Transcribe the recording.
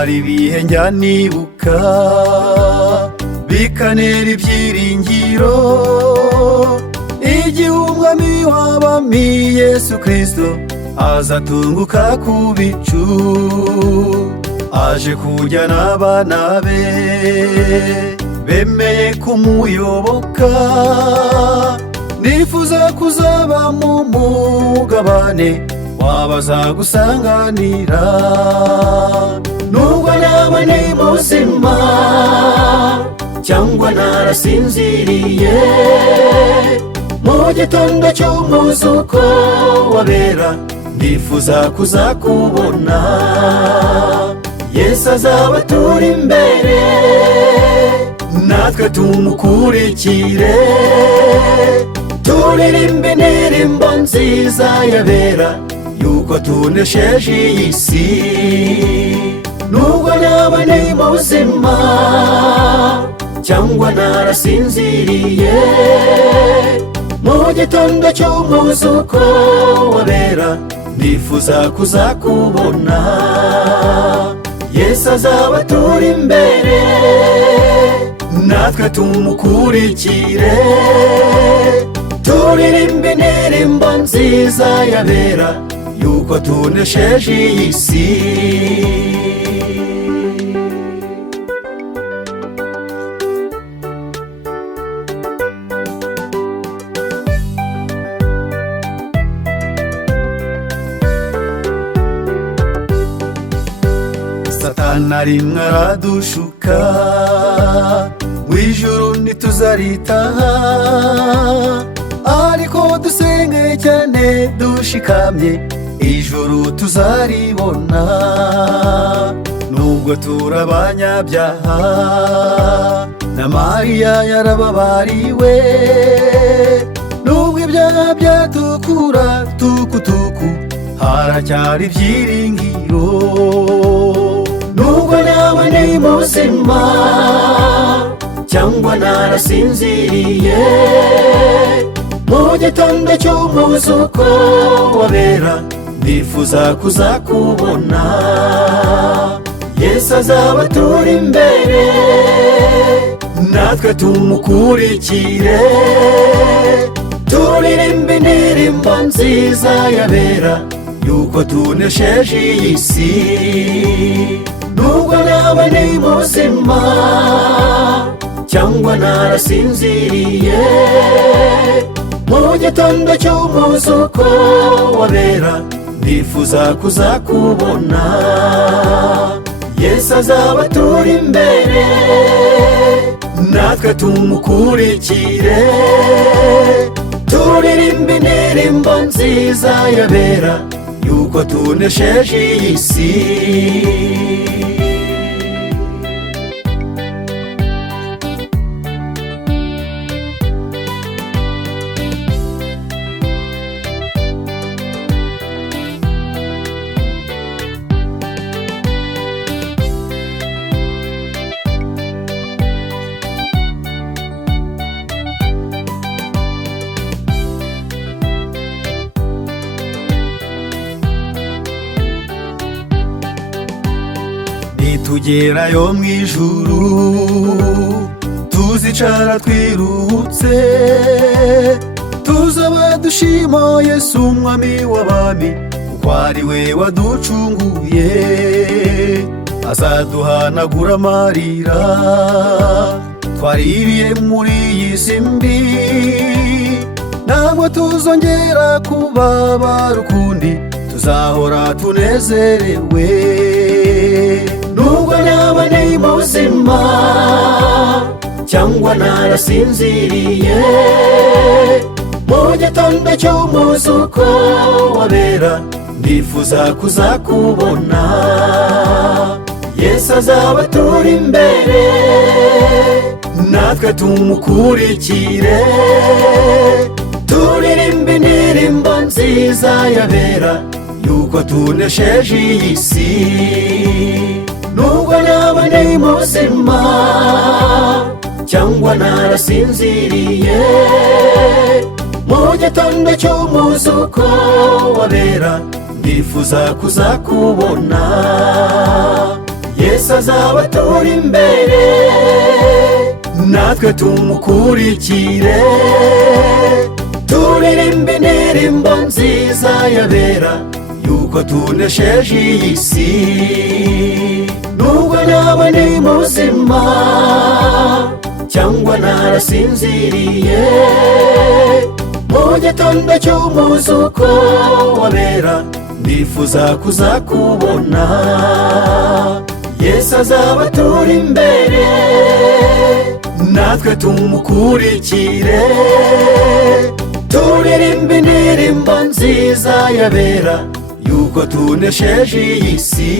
hari ibihe njya nibuka bikanera ibyiringiro, igihe umwami w'abami Yesu Kristo azatunguka ku bicu, aje kujya n'abana be bemeye kumuyoboka. Nifuza kuzaba mu mugabane w'abazagusanganira, nubwo naba ni muzima cyangwa narasinziriye. Mu gitondo cy'umuzuko w'abera ndifuza kuzakubona, Yesu azaba aturi imbere natwe tumukurikire, turirimbe indirimbo nziza y'abera yuko tunesheje iyi si. Nubwo naba ni muzima cyangwa narasinziriye, mu gitondo cy'umuzuko w'abera ndifuza kuzakubona, Yesu azaba aturi imbere natwe tumukurikire, turirimbe indirimbo nziza y'abera yuko tunesheje iyi si. Satani rimwe aradushuka, w'ijuru ntituzaritaha, ariko dusenge cyane dushikamye ijuru tuzaribona. Nubwo turi abanyabyaha na Mariya yarababariwe, nubwo ibyaha byatukura tukutuku haracyari ibyiringiro. Nubwo naba ni muzima cyangwa narasinziriye, mu gitondo cy'umuzuko w'abera ndifuza kuzakubona, Yesu azaba aturi imbere natwe tumukurikire, turirimbe indirimbo nziza y'abera yuko tunesheje iyi si. Nubwo naba ni muzima cyangwa narasinziriye, mu gitondo cy'umuzuko w'abera ndifuza kuzakubona, Yesu azaba aturi imbere natwe tumukurikire, turirimbe indirimbo nziza y'abera yuko tunesheje iyi si. Nitugerayo mu ijuru tuzicara twiruhutse, tuzaba dushima Yesu umwami w'abami, kuko ari we waducunguye. Azaduhanagura amarira twaririye muri iyi si mbi, ntabwo tuzongera kubabara ukundi, tuzahora tunezerewe. Nubwo naba ni muzima cyangwa narasinziriye, mu gitondo cy'umuzuko w'abera ndifuza kuzakubona, Yesu azaba aturi imbere natwe tumukurikire, turirimbe indirimbo nziza y'abera yuko tunesheje iyi si. Nubwo naba ni muzima cyangwa narasinziriye, mu gitondo cy'umuzuko w'abera ndifuza kuzakubona, Yesu azaba turi imbere natwe tumukurikire turirimbe indirimbo nziza yabera yuko tunesheje iyi si nubwo naba ndi muzima cyangwa narasinziriye mu gitondo cy'umuzuko wabera ndifuza kuzakubona Yesu azaba turi imbere natwe tumukurikire turirimbe indirimbo nziza yabera yuko tunesheje iyi si